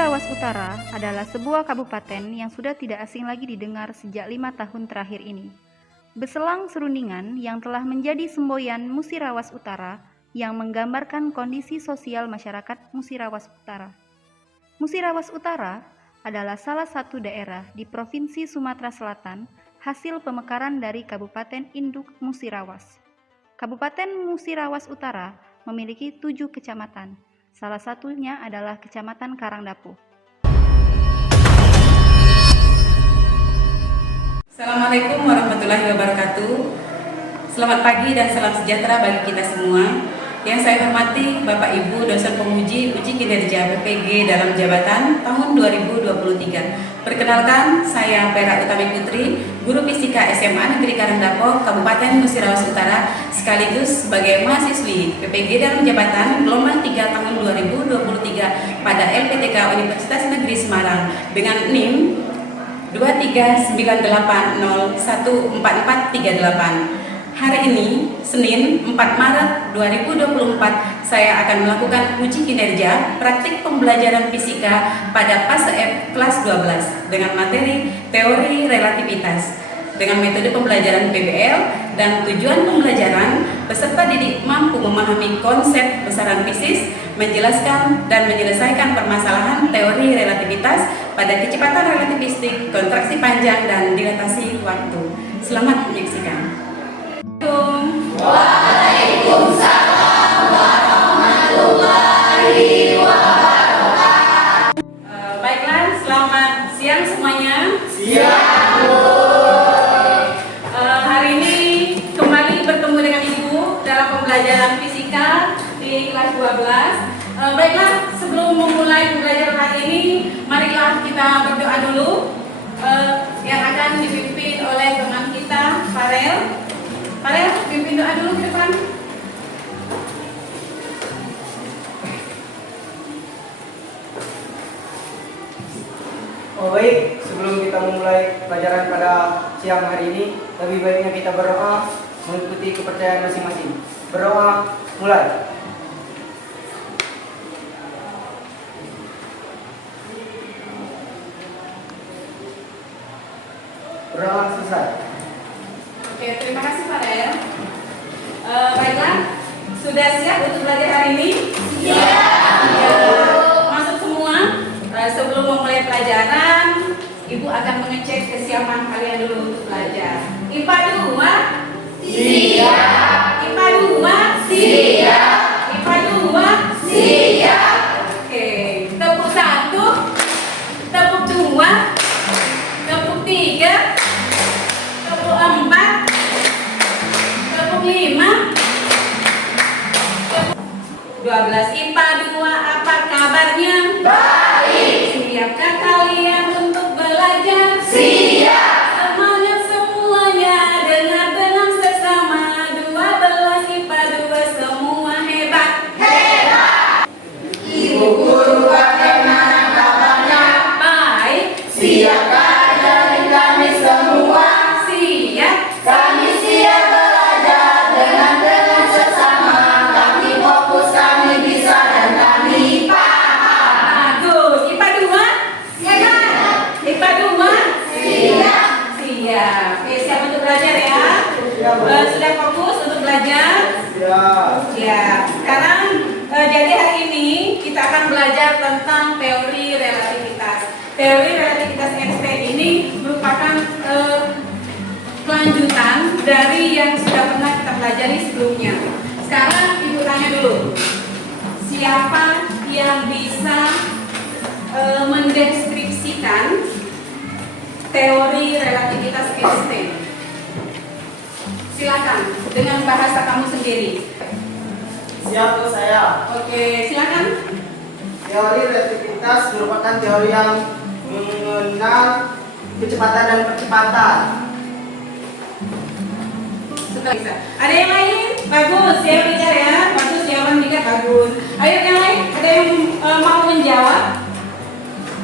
Musirawas Utara adalah sebuah kabupaten yang sudah tidak asing lagi didengar sejak 5 tahun terakhir ini. Beselang serundingan yang telah menjadi semboyan Musirawas Utara yang menggambarkan kondisi sosial masyarakat Musirawas Utara. Musirawas Utara adalah salah satu daerah di Provinsi Sumatera Selatan hasil pemekaran dari Kabupaten Induk Musirawas. Kabupaten Musirawas Utara memiliki 7 kecamatan. Salah satunya adalah Kecamatan Karangdapuh. Assalamualaikum warahmatullahi wabarakatuh. Selamat pagi dan salam sejahtera bagi kita semua. Yang saya hormati Bapak Ibu dosen penguji uji kinerja PPG dalam jabatan tahun 2023. Perkenalkan, saya Pera Utami Putri, guru fisika SMA Negeri Karangdapuh, Kabupaten Musirawas Utara, sekaligus sebagai mahasiswi PPG dalam jabatan gelombang 3 tahun 2023 pada LPTK Universitas Negeri Semarang dengan NIM 2398014438. Hari ini, Senin 4 Maret 2024, saya akan melakukan uji kinerja praktik pembelajaran fisika pada fase F kelas 12 dengan materi teori relativitas dengan metode pembelajaran PBL dan tujuan pembelajaran peserta didik mampu memahami konsep besaran fisis, menjelaskan dan menyelesaikan permasalahan teori relativitas pada kecepatan relativistik, kontraksi panjang dan dilatasi waktu. Selamat menyaksikan. Waalaikumsalam warahmatullahi wabarakatuh. Baiklah, selamat siang semuanya. Siang, Bu. Hari ini kembali bertemu dengan Ibu dalam pembelajaran fisika di kelas 12. Baiklah, sebelum memulai pembelajaran hari ini, marilah kita berdoa dulu yang akan dipimpin oleh teman kita, Farel. Farel, pimpin doa dulu ke depan. Baik, sebelum kita memulai pelajaran pada siang hari ini, lebih baiknya kita berdoa mengikuti kepercayaan masing-masing. Berdoa, mulai. Berdoa selesai. Oke, terima kasih Farel. Baiklah, sudah siap untuk belajar hari ini? Masuk semua. Sebelum memulai pelajaran, Ibu akan mengecek kesiapan kalian dulu untuk belajar. IPA 2? Siap. IPA 2? Siap. IPA 2? Siap. Oke, tepuk 1, tepuk 2, tepuk 3, tepuk 4, tepuk 5, tepuk 12. IPA 2, apa kabarnya? Baik. Siapkah kalian untuk belajar? Siap. Semangat semuanya, dengar dengan sesama. 12 IPA 2 semua hebat. Hebat. Ibu guru bagaimana kabarnya? Baik. Siapkah dari kami semua? Siap. Kami siap belajar dengan sesama. Kami fokus, kami bisa dan kami paham. Bagus. IPA 2? Siap. IPA 2? Siap. Siap. Oke, siap untuk belajar ya? Sudah fokus untuk belajar? Ya. Ya. Sekarang jadi hari ini kita akan belajar tentang teori relativitas. Teori relativitas Einstein ini merupakan kelanjutan dari yang sudah pernah kita pelajari sebelumnya. Sekarang Ibu tanya dulu, siapa yang bisa mendeskripsikan teori relativitas Einstein? Silakan dengan bahasa kamu sendiri. Siap, Bu, saya. Oke, silakan. Teori relativitas merupakan teori yang mengenal kecepatan dan percepatan. Sudah bisa. Ada yang lain? Bagus, saya bicara ya. Bagus, jawaban juga bagus. Ayo yang lain, ada yang mau menjawab?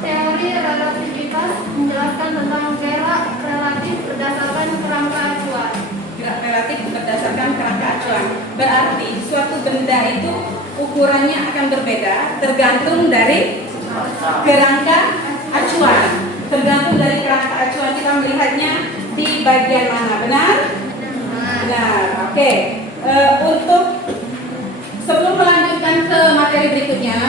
Teori relativitas menjelaskan tentang gerak relatif berdasarkan kerangka acuan. Gerak relatif berdasarkan kerangka acuan. Berarti suatu benda itu ukurannya akan berbeda tergantung dari Kerangka acuan. Tergantung dari kerangka acuan kita melihatnya di bagian mana. Benar? Benar. Oke. Untuk sebelum melanjutkan ke materi berikutnya,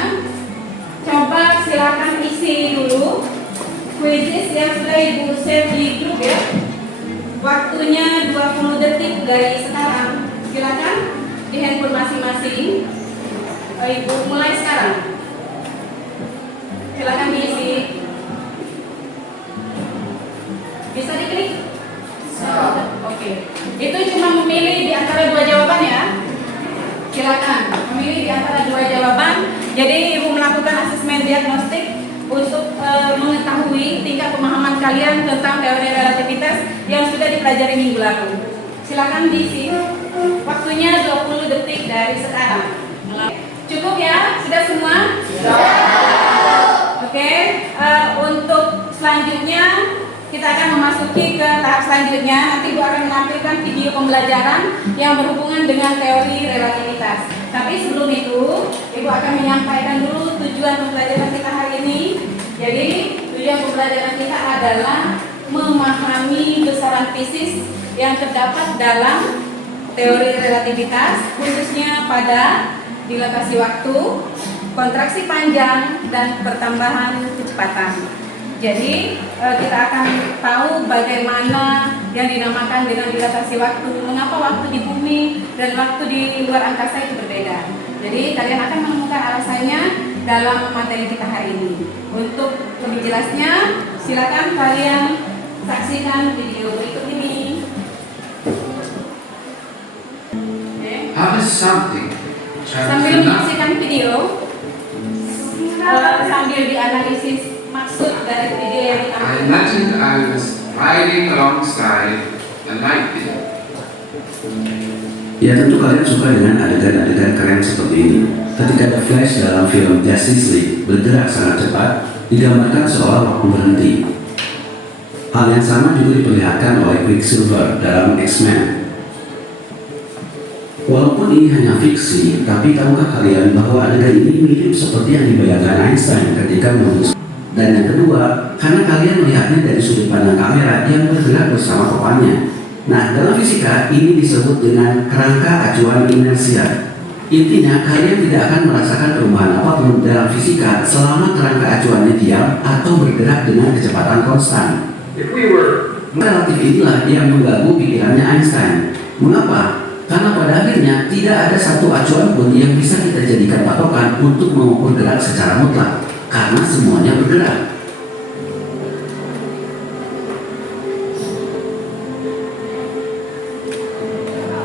coba silakan isi dulu quizzes yang sudah Ibu share di grup ya. Waktunya 20 detik dari sekarang. Silakan di handphone masing-masing. Ibu mulai sekarang. Silakan diisi. Bisa diklik? Oke. Itu cuma memilih di antara dua jawaban ya. Silakan memilih di antara dua jawaban. Jadi Ibu melakukan asesmen diagnostik untuk mengetahui tingkat pemahaman kalian tentang teori relativitas yang sudah dipelajari minggu lalu. Silakan diisi. Waktunya 20 detik dari sekarang. Cukup ya? Sudah semua? Oke. Untuk selanjutnya kita akan memasuki ke tahap selanjutnya. Nanti Ibu akan menampilkan video pembelajaran yang berhubungan dengan teori relativitas. Tapi sebelum itu, Ibu akan menyampaikan dulu tujuan pembelajaran kita hari ini. Jadi, tujuan pembelajaran kita adalah memahami besaran fisis yang terdapat dalam teori relativitas, khususnya pada dilatasi waktu, kontraksi panjang, dan pertambahan kecepatan. Jadi kita akan tahu bagaimana yang dinamakan dengan dilatasi waktu, mengapa waktu di bumi dan waktu di luar angkasa itu berbeda. Jadi kalian akan menemukan alasannya dalam materi kita hari ini. Untuk lebih jelasnya, silakan kalian saksikan video berikut ini. How does something Sambil menyaksikan video, sambil dianalisis maksud dari video yang I ditampilkan. imagined I was riding alongside a light beam. Ya tentu kalian suka dengan adegan-adegan keren seperti ini. Ketika The Flash dalam film Justice League bergerak sangat cepat, digambarkan seolah waktu berhenti. Hal yang sama juga diperlihatkan oleh Quicksilver dalam X-Men. Walaupun ini hanya fiksi, tapi tahukah kalian bahwa adegan ini mirip seperti yang dibayangkan Einstein ketika menulis. Dan yang kedua, karena kalian melihatnya dari sudut pandang kamera yang bergerak bersama topannya. Nah, dalam fisika ini disebut dengan kerangka acuan inersia. Intinya, kalian tidak akan merasakan perubahan apapun dalam fisika selama kerangka acuannya diam atau bergerak dengan kecepatan konstan. Relatif inilah yang mengganggu pikirannya Einstein. Mengapa? Karena pada akhirnya tidak ada satu acuan pun yang bisa kita jadikan patokan untuk mengukur gerak secara mutlak, karena semuanya bergerak.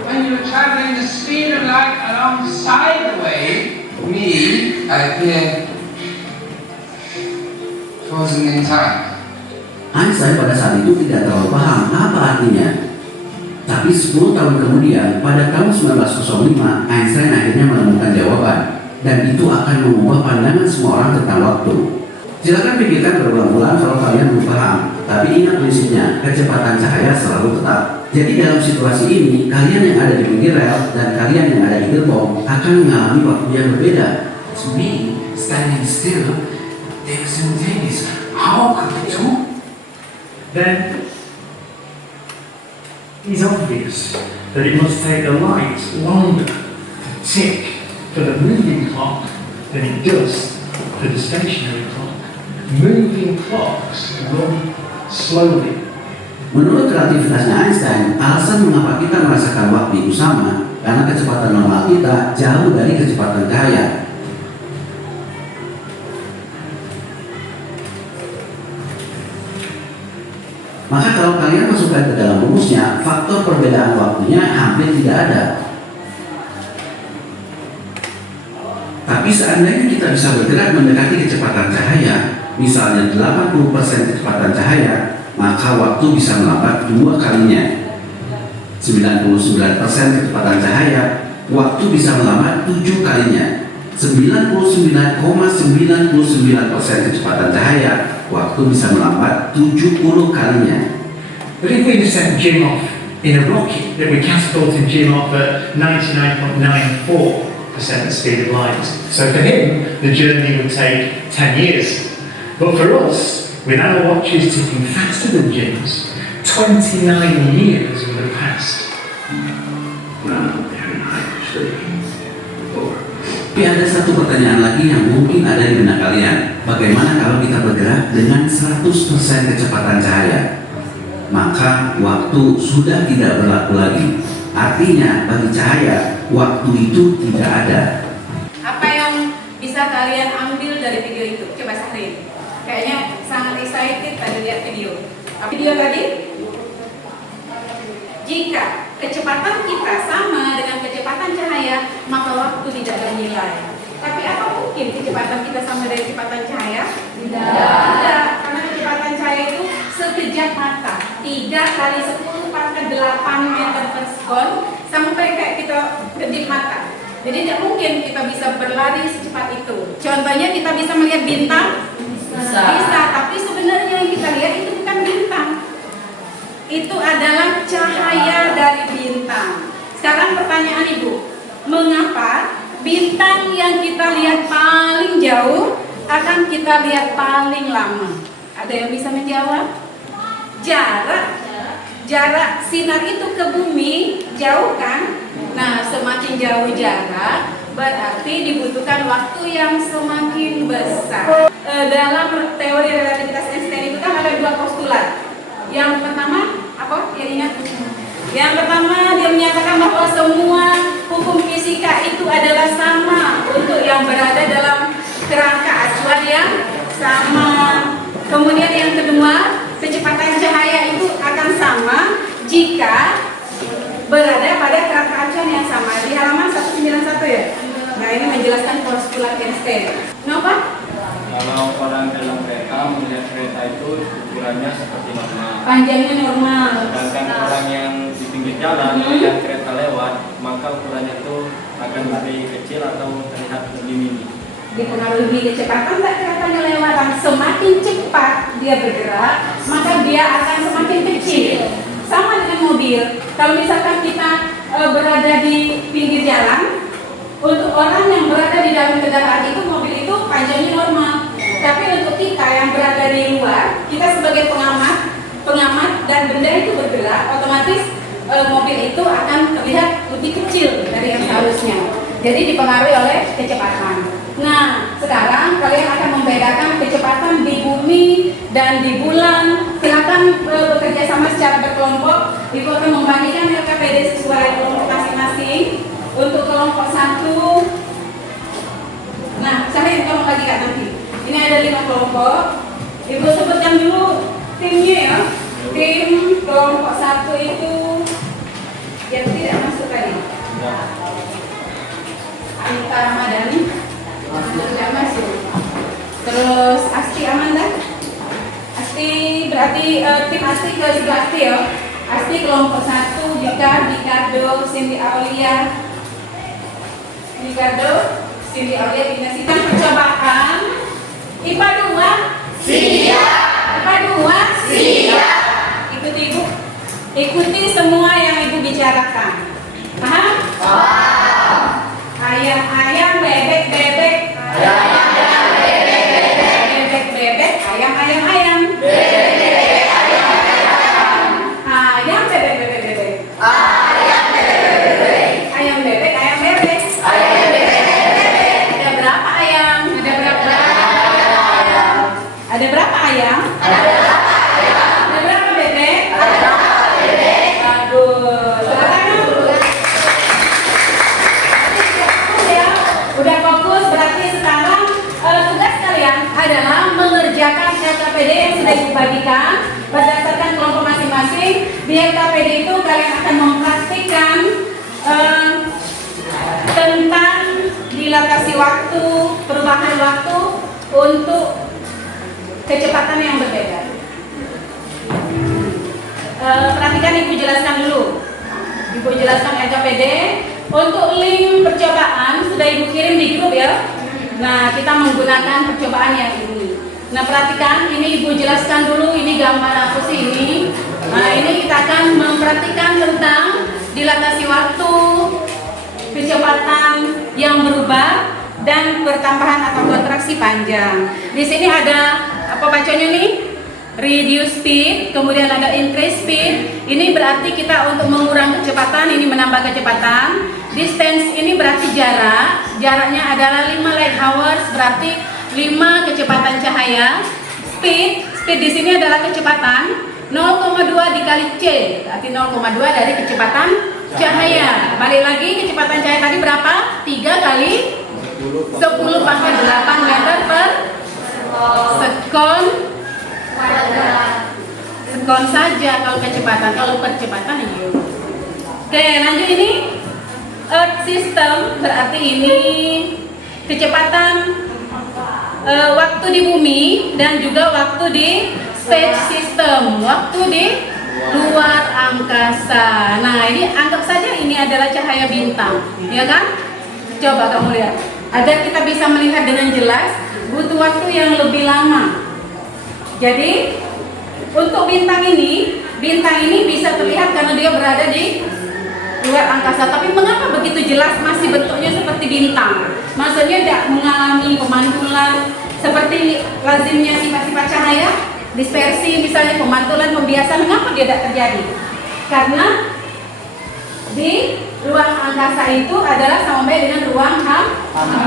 When you're traveling the speed of light alongside the wave, I appear frozen in time. Einstein pada saat itu tidak terlalu paham apa artinya. Tapi 10 tahun kemudian, pada tahun 1905, Einstein akhirnya menemukan jawaban. Dan itu akan mengubah pandangan semua orang tentang waktu. Silakan pikirkan berulang-ulang kalau kalian belum paham. Tapi ingat prinsipnya, kecepatan cahaya selalu tetap. Jadi dalam situasi ini, kalian yang ada di pinggir rel dan kalian yang ada di gerbong akan mengalami waktu yang berbeda. To me, standing still, they were simultaneous. How could the two? Then it's obvious that it must take the light longer to tick for the moving clock than it does for the stationary clock. Moving clocks run slowly. Menurut relativitasnya Einstein, alasan mengapa kita merasakan waktu itu sama karena kecepatan normal kita jauh dari kecepatan cahaya. Maka kalau kalian masukkan ke dalam rumusnya, faktor perbedaan waktunya hampir tidak ada. Tapi seandainya kita bisa bergerak mendekati kecepatan cahaya, misalnya 80% kecepatan cahaya, maka waktu bisa melambat 2 kalinya. 99% kecepatan cahaya, waktu bisa melambat 7 kalinya. 99,99% kecepatan cahaya, waktu bisa melambat 70 kalinya. But if we sent Jim off in a rocket that we catapulted Jim off at 99.94, the speed of light. So for him, the journey would take 10 years. But for us, with our watches ticking faster than Jim's, 29 years would have passed. Tapi ada satu pertanyaan lagi yang mungkin ada di benak kalian. Bagaimana kalau kita bergerak dengan 100% kecepatan cahaya? Maka waktu sudah tidak berlaku lagi. Artinya bagi cahaya, waktu itu tidak ada. Apa yang bisa kalian ambil dari video itu? Coba Sahrin. Kayaknya sangat excited tadi lihat video. Video tadi? Jika kecepatan kita sama dengan kecepatan cahaya, maka waktu tidak bernilai. Tapi apa mungkin kecepatan kita sama dengan kecepatan cahaya? Tidak. Karena kecepatan cahaya itu sekejap mata. 3 kali 10 pangkat 8 meter per sekon, sampai kayak kita kedip mata. Jadi tidak mungkin kita bisa berlari secepat itu. Contohnya kita bisa melihat bintang? Bisa. Tapi sebenarnya yang kita lihat itu bukan bintang. Itu adalah cahaya dari bintang. Sekarang pertanyaan Ibu, mengapa bintang yang kita lihat paling jauh akan kita lihat paling lama? Ada yang bisa menjawab? Jarak sinar itu ke bumi jauh kan? Nah, semakin jauh jarak berarti dibutuhkan waktu yang semakin besar. Dalam teori relativitas Einstein itu kan ada 2 postulat. Yang pertama apa? Yang ingat? Yang pertama dia menyatakan bahwa semua hukum fisika itu adalah sama untuk yang berada dalam kerangka acuan yang sama. Kemudian yang kedua, kecepatan cahaya itu akan sama jika berada pada kerangka acuan yang sama. Di halaman 191 ya. Nah, ini menjelaskan postulat Einstein. Kenapa? Kalau orang dalam kereta melihat kereta itu ukurannya seperti normal. Panjangnya normal. Sedangkan orang yang di pinggir jalan melihat kereta lewat, maka ukurannya itu akan lebih kecil atau terlihat lebih mini. Dipengaruhi kecepatan tak keretanya lewat. Semakin cepat dia bergerak, maka dia akan semakin kecil. Sama dengan mobil. Kalau misalkan kita berada di pinggir jalan, untuk orang yang berada di dalam kendaraan itu mobil itu panjangnya normal. Tapi untuk kita yang berada di luar, kita sebagai pengamat dan benda itu bergerak, otomatis mobil itu akan terlihat lebih kecil dari yang seharusnya. Jadi dipengaruhi oleh kecepatan. Nah, sekarang kalian akan membedakan kecepatan di bumi dan di bulan. Silakan bekerja sama secara berkelompok. Ibu akan membagikan LKPD sesuai kelompok masing-masing. Untuk kelompok 1, nah saya tolong bagikan nanti. Ini ada 5 kelompok. Ibu sebutkan dulu timnya ya. Tim kelompok 1 itu yang tidak masuk tadi. Anita Ramadhani tidak masuk. Terus Asti Amanda. Asti berarti tim Asti ke sebelah Asti ya. Asti kelompok 1, Ricardo, Cindy Aulia. Ricardo, Cindy Aulia dinasikan percobaan. IPA 2 siap. IPA 2 siap. Ikuti Ibu. Ikuti semua yang Ibu bicarakan. Paham? Paham. Ayam-ayam, bebek-bebek. Ayam-ayam, bebek-bebek. Bebek-bebek, ayam-ayam-ayam. Bebek-bebek, ayam-ayam. Ayam, bebek-bebek-bebek. Ayam, bebek-bebek. Ayam bebek, ayam bebek. Ayam bebek. Ada berapa ayam? Ada berapa ayam? Ada berapa ayam? Ada berapa ayam? Ada berapa bebek? Ada berapa bebek? Bagus. Ya, udah fokus. Berarti sekarang tugas kalian adalah mengerjakan LKPD yang sudah dibagikan berdasarkan kelompok masing-masing. Di LKPD itu kalian akan mempraktikkan tentang dilatasi waktu, perubahan waktu untuk kecepatan yang berbeda. Perhatikan Ibu jelaskan dulu. Ibu jelaskan LKPD. Untuk link percobaan sudah Ibu kirim di grup ya. Nah, kita menggunakan percobaan yang ini. Nah, perhatikan ini Ibu jelaskan dulu. Ini gambar apa sih ini? Nah, ini kita akan mempraktikkan tentang dilatasi waktu, kecepatan yang berubah dan pertambahan atau kontraksi panjang. Di sini ada apa bacanya nih? Reduce speed, kemudian ada increase speed. Ini berarti kita untuk mengurangi kecepatan, ini menambah kecepatan. Distance ini berarti jarak. Jaraknya adalah 5 light hours, berarti 5 kecepatan cahaya. Speed di sini adalah kecepatan 0,2 dikali C, berarti 0,2 dari kecepatan cahaya. Balik lagi, kecepatan cahaya tadi berapa? 3 kali 10 pangkat 8 meter per sekon. Sekon saja kalau kecepatan, kalau percepatan iya. Oke, lanjut ini Earth system, berarti ini kecepatan waktu di bumi dan juga waktu di space system, waktu di luar angkasa. Nah, ini anggap saja ini adalah cahaya bintang, ya kan? Coba kamu lihat. Agar kita bisa melihat dengan jelas, butuh waktu yang lebih lama. Jadi, untuk bintang ini bisa terlihat karena dia berada di luar angkasa. Tapi mengapa begitu jelas masih bentuknya seperti bintang? Maksudnya tidak mengalami pemantulan seperti lazimnya sifat-sifat cahaya, dispersi misalnya, pemantulan, pembiasan. Mengapa dia tidak terjadi? Karena di ruang angkasa itu adalah sama baik dengan ruang hampa.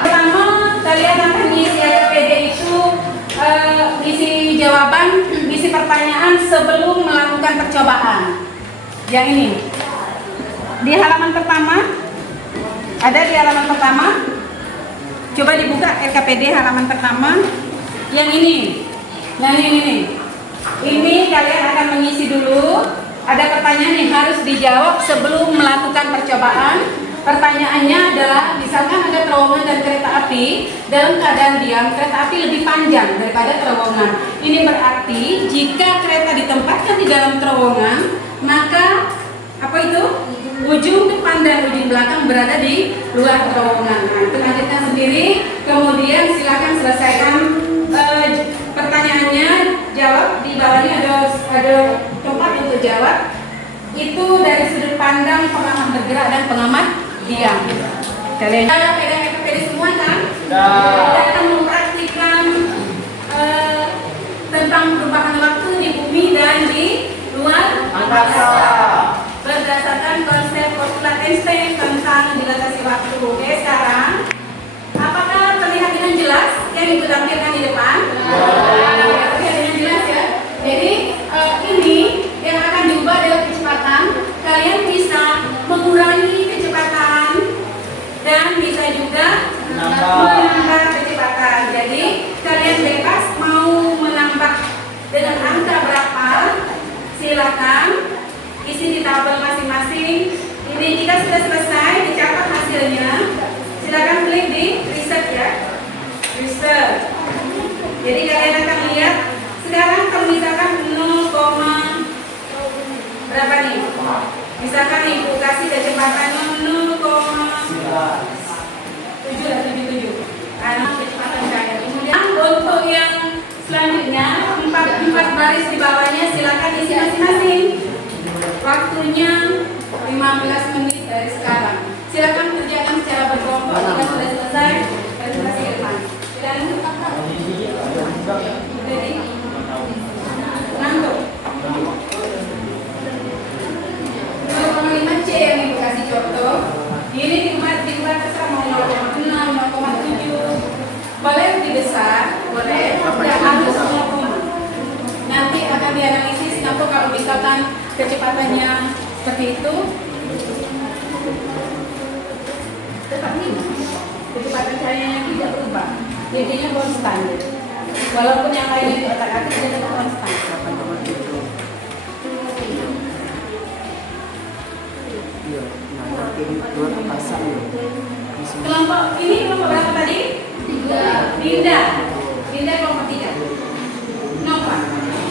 Pertama, kalian akan mengisi APD itu isi jawaban, isi pertanyaan sebelum melakukan percobaan. Yang ini di halaman pertama, ada di halaman pertama. Coba dibuka LKPD halaman pertama. Yang ini, ini kalian akan mengisi dulu. Ada pertanyaan yang harus dijawab sebelum melakukan percobaan. Pertanyaannya adalah, misalkan ada terowongan dan kereta api, dalam keadaan diam, kereta api lebih panjang daripada terowongan. Ini berarti jika kereta ditempatkan di dalam terowongan, maka apa itu? Ujung depan dan ujung belakang berada di luar terowongan. Nah, itu lanjutkan sendiri. Kemudian silakan selesaikan pertanyaannya, jawab. Di bawahnya ada tempat untuk jawab. Itu dari sudut pandang pengamat bergerak dan pengamat diam. Kalian ada pegang semua kan? Kita akan mempraktikkan tentang perubahan waktu di bumi dan di luar angkasa berdasarkan konsep postulat Einstein tentang dilatasi waktu. Oke, sekarang apakah terlihat dengan jelas yang ibu tampilkan di depan? Terlihat dengan jelas ya. Jadi ini yang akan diubah adalah kecepatan. Kalian bisa mengurangi kecepatan dan bisa juga menambah kecepatan. Jadi kalian bebas mau menambah dengan angka berapa, silakan isi di tabel masing-masing. Ini jika sudah selesai dicatat hasilnya, silakan klik di research ya, research. Jadi kalian akan lihat sekarang kalau misalkan 0, berapa nih? Misalkan ibu kasih kecepatan 0,77. Anak kecepatan cahaya. Kemudian untuk yang selanjutnya 4 baris di bawahnya silakan isi masing-masing. Waktunya 15 menit dari sekarang. Silakan kerjakan secara berkelompok. Jika sudah selesai, presentasi ke depan. Dan jadi ngantuk. 0,5 C yang ibu kasih contoh. Ini dibuat terserah mau 0,6, 0,7. Boleh lebih besar, boleh. Tidak harus 0, nanti akan dianalisis. Nanti kalau misalkan kecepatannya seperti itu, tetap ini kecepatan cahayanya tidak berubah, intinya konstan. Walaupun yang lainnya di otak-atik dia tetap konstan. Kelompok ini kelompok berapa tadi? Dinda kelompok 3. Nova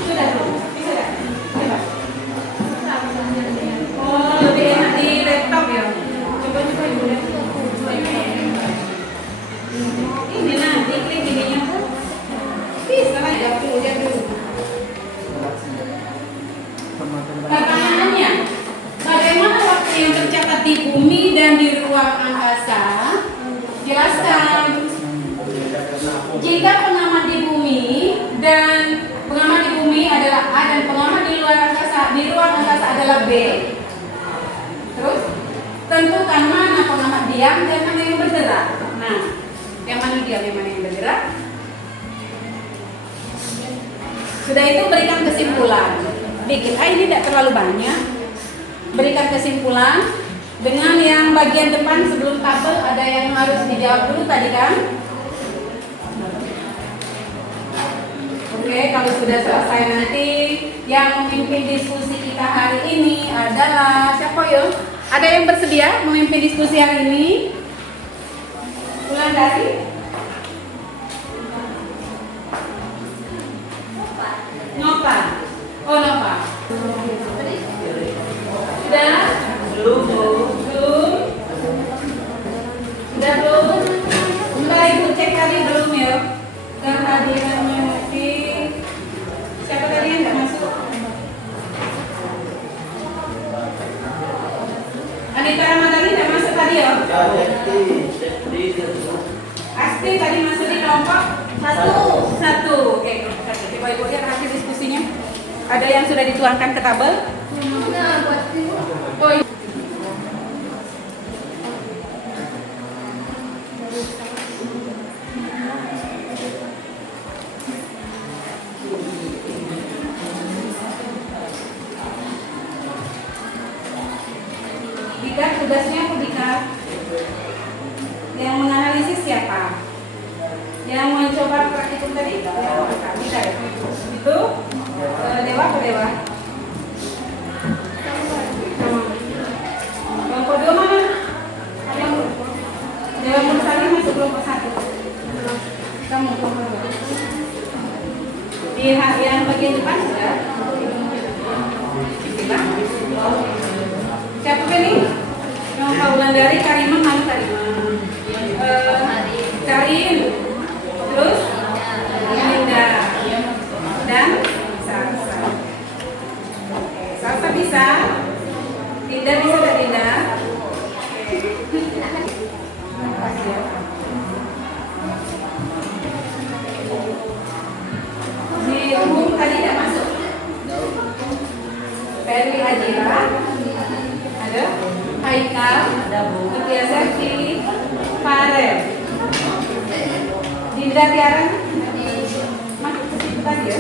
sudah belum? Bisa tidak? Coba. Oh, lebih enak di laptop ya. Coba ibu laptop. Ini nanti klik ininya. Bisa lah ya, lihat dulu. Pertanyaannya, bagaimana waktu yang tercatat di bumi dan di ruang angkasa? Jelaskan. Jika pengamat di bumi dan pengamat di bumi adalah A dan pengamat di luar angkasa adalah B. Terus tentukan mana pengamat diam dan mana yang bergerak. Nah, yang mana diam, yang mana yang bergerak. Sudah itu berikan kesimpulan. Dikit, ini tidak terlalu banyak. Berikan kesimpulan dengan yang bagian depan sebelum tabel ada yang harus dijawab dulu tadi kan? Oke, kalau sudah selesai nanti yang memimpin diskusi kita hari ini adalah siapa yo? Ada yang bersedia memimpin diskusi hari ini? Wulandari? Nova. Oh, Nova. Sudah? Belum. Sudah belum? Bentar Ibu cek tadi belum ya? Kehadiran mengikuti. Siapa tadi yang nggak masuk? Anita Ramadhani nggak masuk tadi ya? Asti tadi masuk di kelompok satu. Oke, coba Ibu lihat hasil diskusinya. Ada yang sudah dituangkan ke tabel? Oh, iya. Dika, tugasnya apa Dika? Yang menganalisis siapa? Yang mencoba praktikum tadi? Dika ya? Itu? Dewa atau Dewa? Kelompok 2 mana? Dewa Mursali masuk kelompok 1. Kamu kelompok 2. Yang bagian depan sudah? Siapa ini? Yang Wulandari, Karimah, mana Karimah? Karin. Terus? Linda. Dan Salsa. Salsa bisa? Linda bisa tak Linda? Umum tadi tidak masuk. Ferry Ajira ada, Haikal ada, Mutia Zaki, Farel, Dinda Tiaran masuk ke situ tadi ya.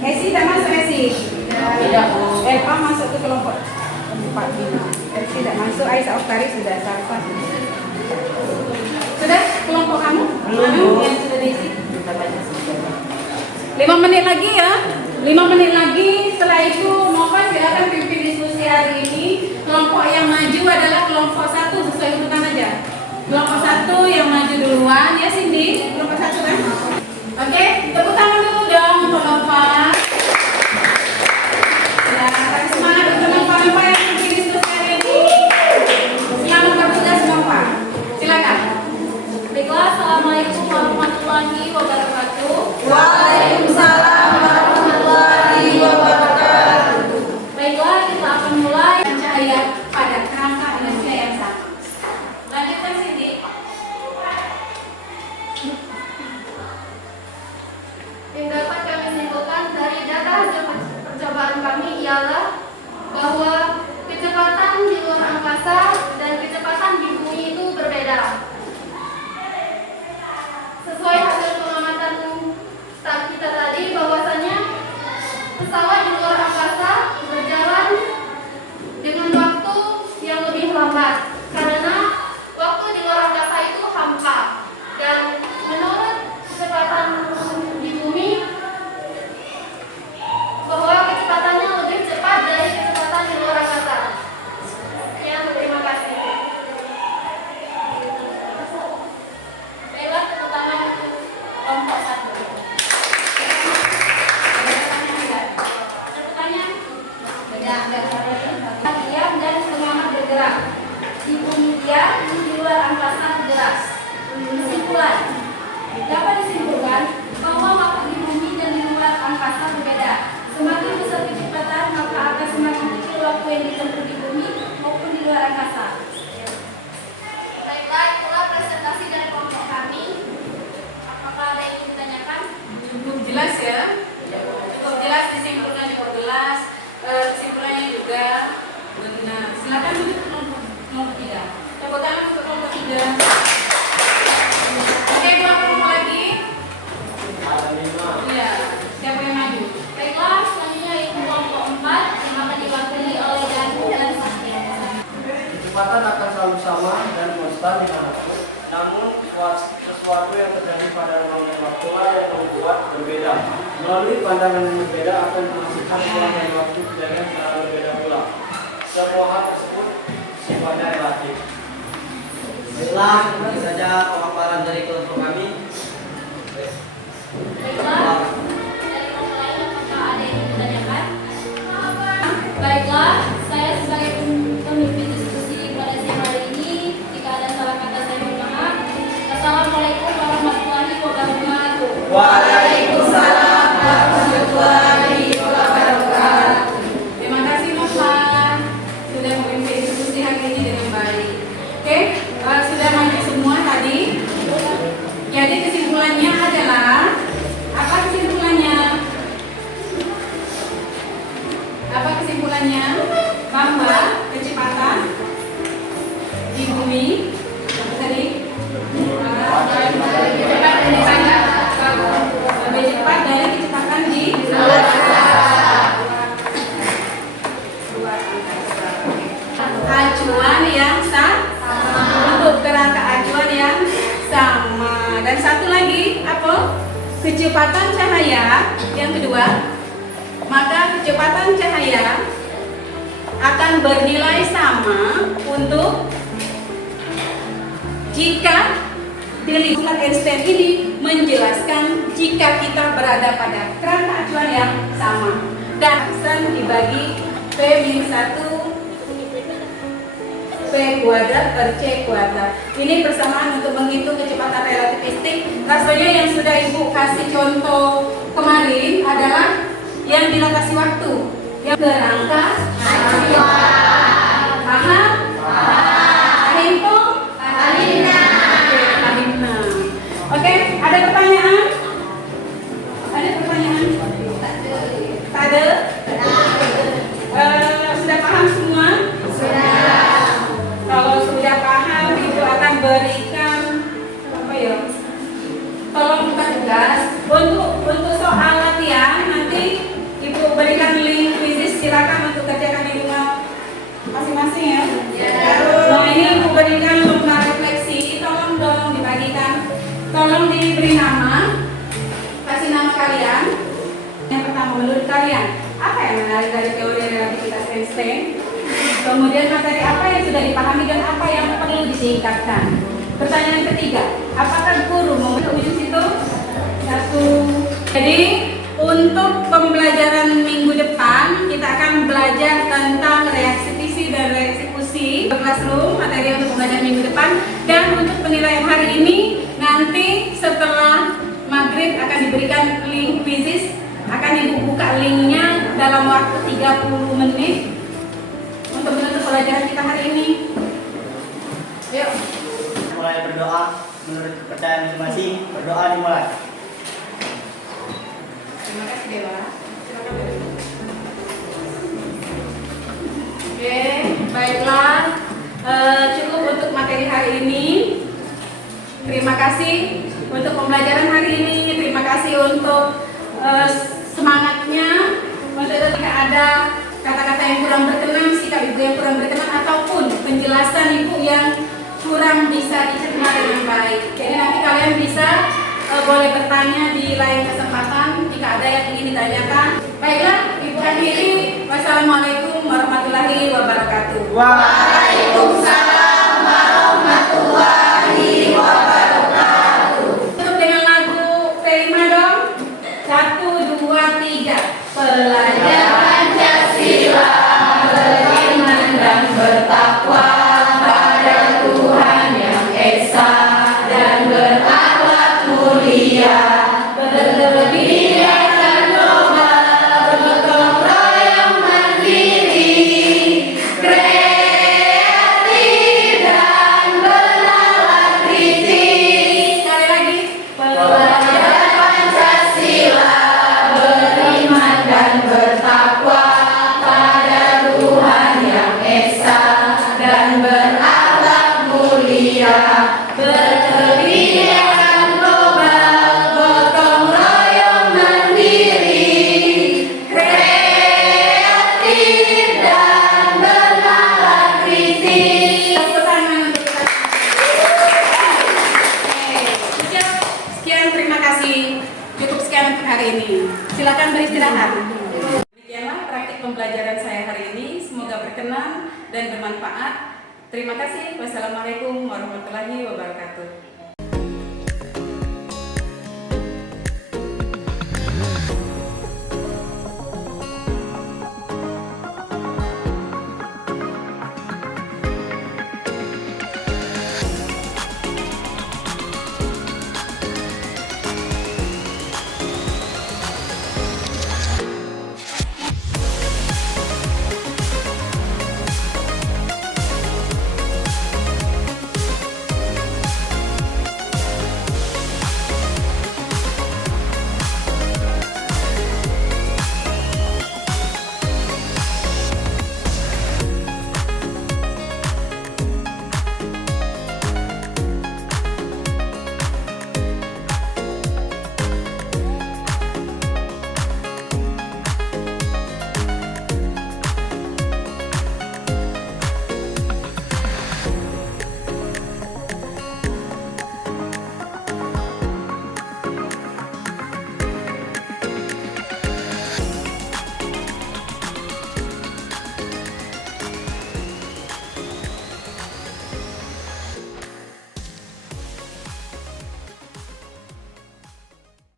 Esi tak masuk Esi? Tidak. Elva masuk ke kelompok 4. Esi tidak masuk. Aisyah Oktari sudah. Sarfa sudah kelompok kamu? Belum. Yang sudah diisi? 5 menit lagi ya. 5 menit lagi. Setelah itu Nova silakan pimpin diskusi hari ini. Kelompok yang maju adalah kelompok 1 sesuai urutan aja. Kelompok 1 yang maju duluan ya Cindy. Kelompok 1 kan? Oke, tepuk tangan dulu dong untuk Nova. Ya, kasih semangat untuk Nova yang pimpin diskusi hari ini. Selamat bertugas Nova. Silakan. Baiklah, Assalamualaikum warahmatullahi wabarakatuh. Waalaikumsalam warahmatullahi wabarakatuh. Baiklah, kita akan mulai. Cahaya pada kerangka energi yang sama. Lanjutkan Cindy. Yang dapat kami simpulkan dari data hasil percobaan kami ialah bahwa kecepatan di luar angkasa dan kecepatan di bumi itu berbeda. Sesuai hasil pengamatan staf kita tadi, bahwasanya pesawat di luar angkasa berjalan dengan waktu yang lebih lambat karena waktu di luar angkasa itu hampa, dan menurut kecepatan di bumi bahwa kecepatannya lebih cepat dari kecepatan di luar angkasa. Ya, terima kasih. Baiklah, tepuk tangan untuk kelompok 1. Diam dan pengamat bergerak. Di kecepatan akan selalu sama dan konstan dengan waktu. Namun sesuatu yang terjadi pada ruang dan waktu yang membuat berbeda. Melalui pandangan yang berbeda akan menghasilkan ruang dan waktu dengan cara berbeda pula. Semua hal tersebut sifatnya relatif. Baiklah, ini saja pemaparan dari kelompok kami. Baiklah, dari masalah ini apakah ada yang ditanyakan? Baiklah, saya sebagai pemimpin diskusi pada siang hari ini, jika ada salah kata saya mohon maaf. Assalamualaikum warahmatullahi wabarakatuh. Waalaikumsalam warahmatullahi wabarakatuh. Terima kasih Nova sudah memimpin diskusi hari ini dengan baik. Oke, sudah maju semua tadi. Jadi kesimpulannya adalah apa kesimpulannya? Apa kesimpulannya? Bahwa kecepatan di bumi tadi lebih cepat dari kecepatan di luar acuan yang sama untuk kerangka acuan yang sama. Dan satu lagi apa? Kecepatan cahaya yang kedua. Maka kecepatan cahaya akan bernilai sama untuk jika Albert Einstein ini menjelaskan jika kita berada pada kerangka acuan yang sama dan dibagi P-1 P kuadrat per C kuadrat. Ini persamaan untuk menghitung kecepatan relativistik. Rasanya yang sudah Ibu kasih contoh kemarin adalah yang dilatasi waktu, yang kerangka acuan. Paham? Paham? Oke, ada pertanyaan? Ada pertanyaan? Tak ada? Sudah paham semua? Sudah. Kalau sudah paham, Ibu akan berikan apa ya? Tolong buka tugas untuk soal latihan. Nanti Ibu berikan link quizzes, silakan untuk kerjakan di rumah masing-masing ya. Nah ini Ibu berikan lembar refleksi, tolong dong dibagikan. Tolong diberi nama, kasih nama kalian. Yang pertama, menurut kalian apa yang menarik dari teori relativitas Einstein? Kemudian materi apa yang sudah dipahami dan apa yang perlu ditingkatkan? Pertanyaan ketiga, apakah guru mau ujung situ? Satu. Jadi untuk pembelajaran minggu depan kita akan belajar tentang reaksi TC dan reaksi fusi classroom, materi untuk pembelajaran minggu depan. Dan untuk penilaian hari ini nanti setelah maghrib akan diberikan link quizzes, akan Ibu buka linknya dalam waktu 30 menit untuk menutup pelajaran kita hari ini. Yuk. Mulai berdoa menurut kepercayaan masing-masing. Berdoa dimulai. Terima kasih Dewa. Oke, baiklah. Cukup untuk materi hari ini. Terima kasih untuk pembelajaran hari ini. Terima kasih untuk semangatnya. Untuk jika ada kata-kata yang kurang berkenan, sikap Ibu yang kurang berkenan, ataupun penjelasan Ibu yang kurang bisa dicerna dengan baik. Jadi nanti kalian bisa boleh bertanya di lain kesempatan jika ada yang ingin ditanyakan. Baiklah, Ibu akhiri. Wassalamualaikum warahmatullahi wabarakatuh. Waalaikumsalam warahmatullahi wabarakatuh. Tutup dengan lagu Terima dong. 1, 2, 3. Pelajaran Pancasila beriman dan bertakwa pada Tuhan yang esa dan berakhlak mulia, berlebihan dan global, bergotong royong mandiri, kreatif dan bernalar kritis. Sekali lagi, pelajaran Pancasila beriman dan bertakwa pada Tuhan yang esa dan berakhlak mulia, berkebinekaan global, gotong royong mandiri, kreatif dan bernalar kritis. bermanfaat. Terima kasih. Wassalamualaikum warahmatullahi wabarakatuh.